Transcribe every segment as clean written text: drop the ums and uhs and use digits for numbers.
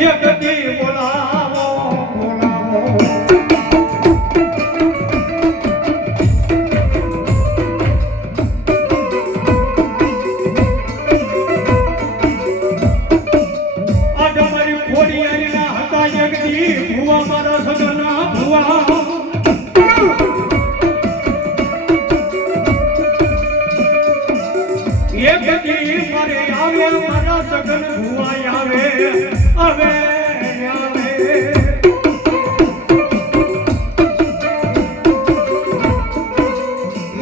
એક દી બોલાવો બોલાવો આજ મારી ખોડિયારીના હતા એક દી ભુવા મારા સગના ભુવા એક દી મારે આવે મારા સગન ભુવા આવે આવે આવે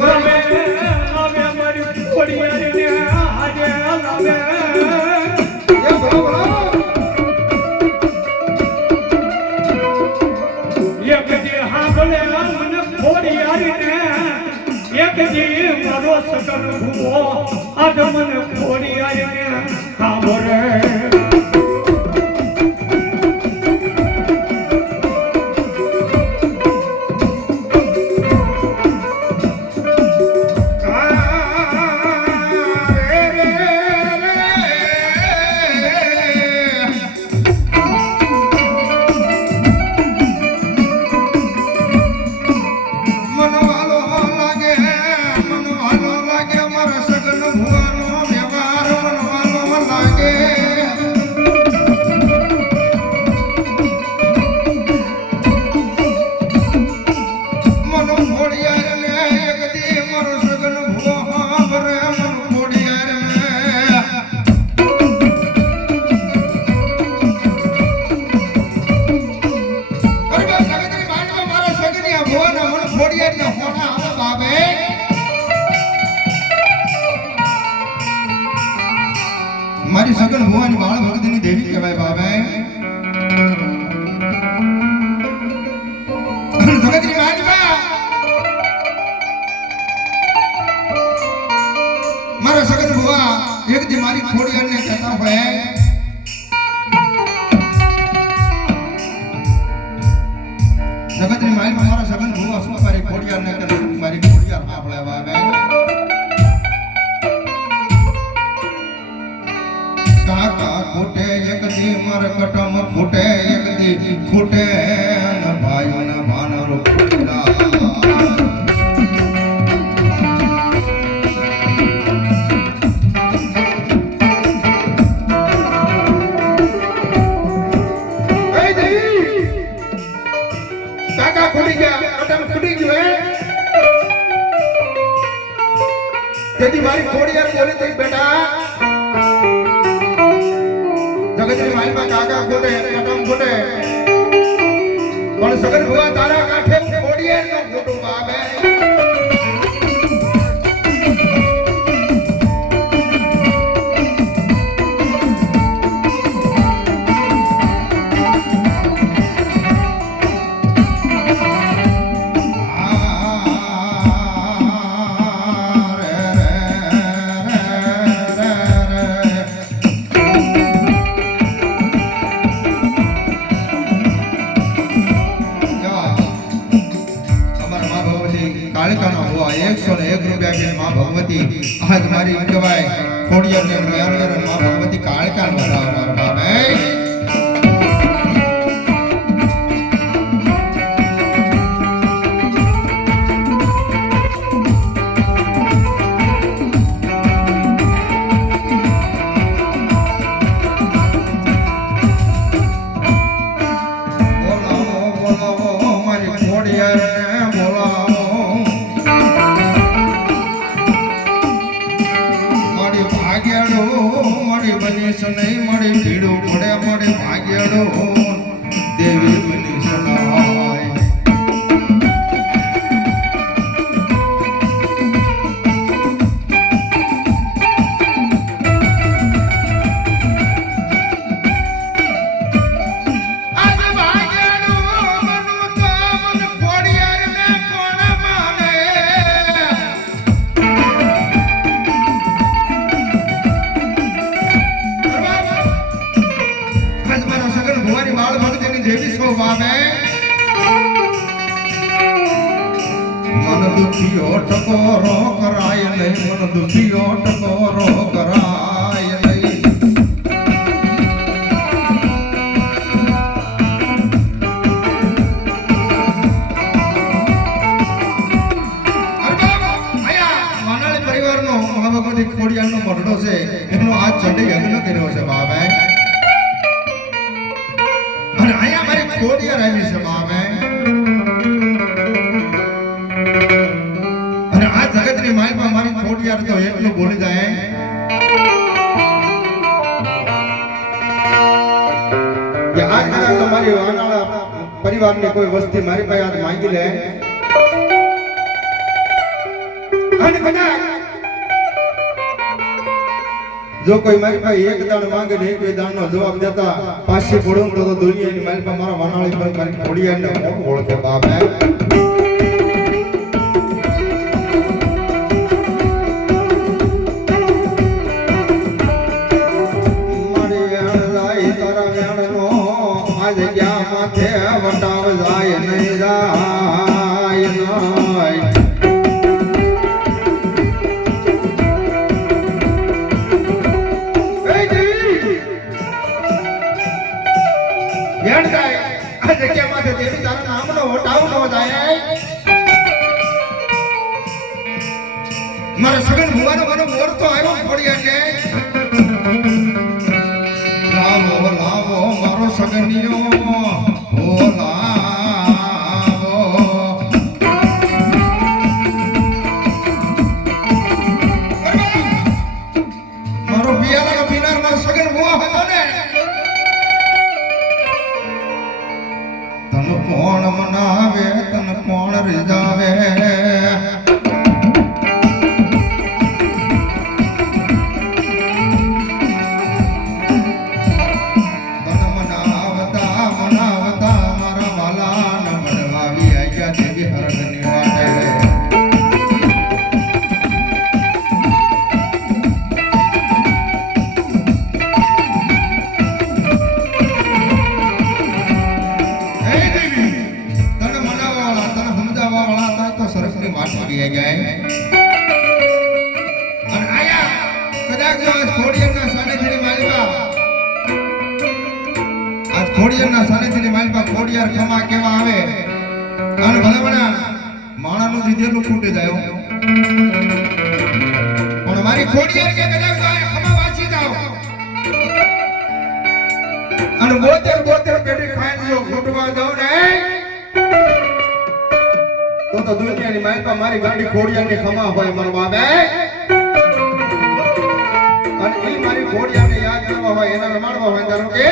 આવે આવે મારી ખોડિયારીને આજે આવે એક દી હાંભળે મને ખોડિયારીને એક દી મારો સગન ભુવો આજ મને ખોડિયારીને સાંભળે મારી સગન ભુવાની બાળ ભક્તિની દેવી કહેવાય બાબે જગતની માલિકા મારા સગન ભુવા એક દી મારી ખોડિયારને કહેતા હોય જગતની માલિકા મારા સગન ભુવા શું મારી ખોડિયારને કહે મારી ખોડિયાર આપણે બાબે ફૂટે એક દી મર કટમ ફૂટે એક દી ફૂટે ન ભાઈઓ ન ભાનરો ફૂટલા એ દી કાકા ફૂટી ગયા કટમ ફૂટી ગયો તેથી મારી ખોડિયાર બોલી થઈ બેટા જગતની માલમાં કાકા ફૂટે કટમ ફૂટે પણ સગન ભુવા તારા કાંઠે ખોડિયાર નો ફૂટું બાબે ભગવતી આજ મારી કહેવાય ખોડિયાર ને મેરર માં ભગવતી કાળકા બનાવ મારા બાબે બોલાવો મારી ખોડિયાર ને બોલાવો બનીશ નહીં મળી ભીડું પડે મળે ભાગ્યડો દેવી બનીશ નવાય મન દુખિયો ટકોરો કરાય નહીં મન દુખિયો ટકોરો કરાય નહીં એનો આ ચંડી યજ્ઞ કર્યો છે બાબા. અને અહીંયા મારી ખોડિયાર આવી છે બાબા. અને આ જગતની માલમાં મારી ખોડિયાર તો એટલું બોલી જાય કે આ કદાચ તમારી વાનાળા પરિવારની કોઈ વસ્તી મારી પાસે આજ માંગી લે અને કદાચ જો કોઈ મારી પાસે એક દાણ માંગે ને એક દાણનો જવાબ દેતા પાછી પડું તો દુનિયાની મારી પાસે મારા વાનાળી પર મારી ખોડિયારને મોટું ઓળખે બાપ હે. જગ્યા માથે વટાવ જાય નહીં જાય નહીં. આ જગ્યા માથે દેવી તારા નામનો વટાવ ન જાય. મારા સગન ભુવાનો મને મોરતો આવ્યો ખોડિયા કે લાવો લાવો મારો સગનિયો ઓ લાવો. મારો પિયાલા પીનાર મારો સગન ભુવા હતો ને તન કોણ મનાવે તન કોણ રીઝાવે. ખોડિયારના સાનિધ્યની માલપા ખોડિયાર ખમા કેવા આવે અને ભલામણા માણાનું દીધેલું ફૂટી જાય પણ મારી ખોડિયાર કે કદાચ ખમા વાંચી જાવ અને 72 પેટી ખાઈ જો ફૂટવા દઉં ને તો દુનિયાની માલપા મારી ગાડી ખોડિયારની ખમા હોય મારો બાબે. અને એ મારી ખોડિયારને યાદ કરવા હોય એના રમાડવા હોય ધારો કે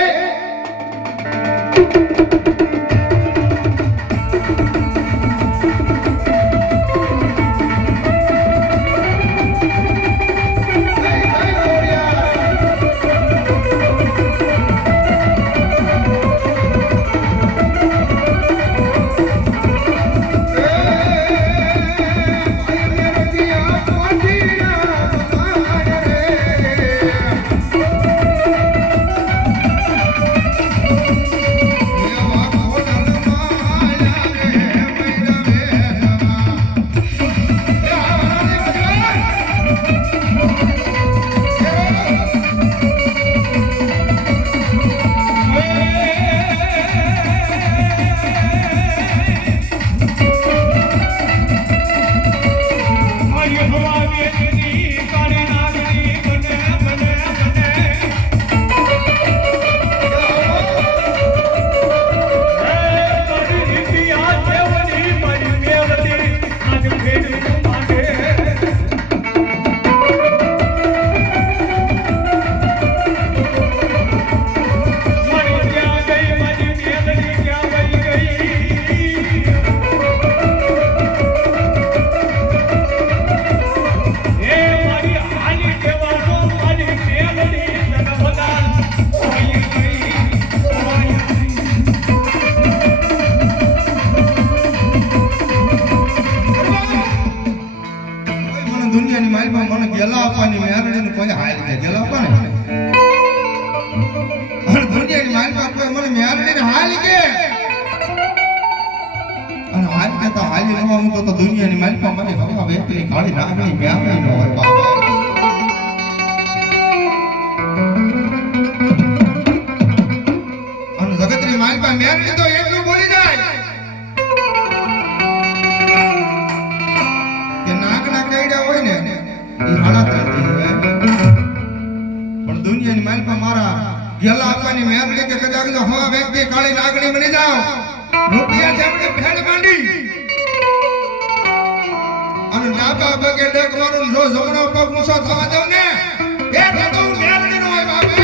દુનિયાની માલમાં મને ગેલા આપવાની મેરડીને કોઈ હાલ કે ગેલા આપવાને અને દુનિયાની માલમાં કોઈ મને મેરડીને હાલ કે અને હાલ કે તો હાલી નવા હું તો દુનિયાની માલમાં મને હવા વેતલી કાળી નાગણી મેરડી ન હોય બાબા. અને જગતની માલમાં મેરડી તો એટલું બોલી જાય કે નાગના કઈડા હોય ને એ હાડા થતી હોય માલમાં મારા ગેલા આપવાની મહેરબાની કે કદાચ જો હવા વ્યક્તિ કાળી નાગણી બની જાવ રૂપિયા જેમણે ભેળ માંડી અને ડાબા પગે ડેક મારું જો જમણો પગ ઊંચો થવા દઉં ને એ તો મહેરબાની નો હોય બાપે